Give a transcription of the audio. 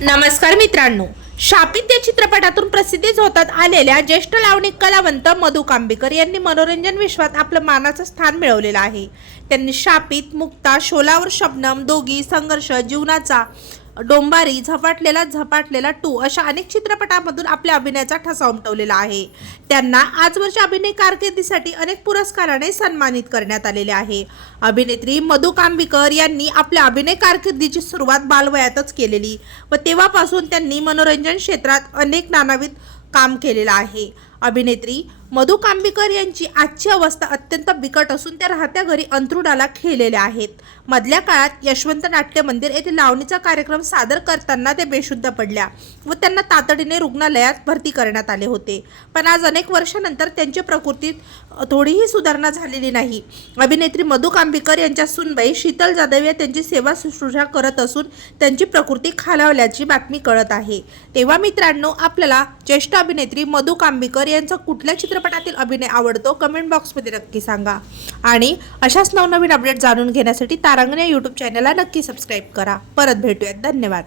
नमस्कार मित्रांनो शापित या चित्रपटातून प्रसिद्धीच होतात आलेल्या ज्येष्ठ लावणी कलावंत मधु कांबीकर यांनी मनोरंजन विश्वात आपलं मानाचं स्थान मिळवलेलं आहे. त्यांनी शापित मुक्ता शोलावर शबनम दोघी संघर्ष जीवनाचा डोंबारी झपाटलेला झपाटलेला टू अशा अनेक चित्रपटांमधून आपल्या अभिनयाचा ठसा उमटवलेला आहे. त्यांना आजवरच्या अभिनय कारकिर्दीसाठी अनेक पुरस्काराने सन्मानित करण्यात आलेले आहे. अभिनेत्री मधु कांबीकर यांनी आपल्या अभिनय कारकिर्दीची सुरुवात बालवयातच केलेली व तेव्हापासून त्यांनी मनोरंजन क्षेत्रात अनेक नानाविध काम केलेलं आहे. अभिनेत्री मधु कांबीकर यांची आजची अवस्था अत्यंत बिकट असून त्या राहत्या घरी अंतरुणाला खेळलेल्या आहेत. मधल्या काळात यशवंत नाट्य मंदिर येथे लावणीचा कार्यक्रम सादर करताना ते बेशुद्ध पडल्या व त्यांना तातडीने रुग्णालयात भरती करण्यात आले होते. पण आज अनेक वर्षानंतर त्यांच्या प्रकृतीत थोडीही सुधारणा झालेली नाही. अभिनेत्री मधु कांबीकर यांच्या सुनबाई शीतल जाधव या त्यांची सेवा शुश्रूषा करत असून त्यांची प्रकृती खालावल्याची बातमी कळत आहे. तेव्हा मित्रांनो आपल्याला ज्येष्ठ अभिनेत्री मधु कांबीकर यांचा कुठल्या चित्रपटातील अभिनय आवडतो कमेंट बॉक्समध्ये नक्की सांगा. आणि अशाच नवनवीन अपडेट जाणून घेण्यासाठी तारांगण या यूट्यूब चॅनलला नक्की सबस्क्राईब करा. परत भेटूयात. धन्यवाद.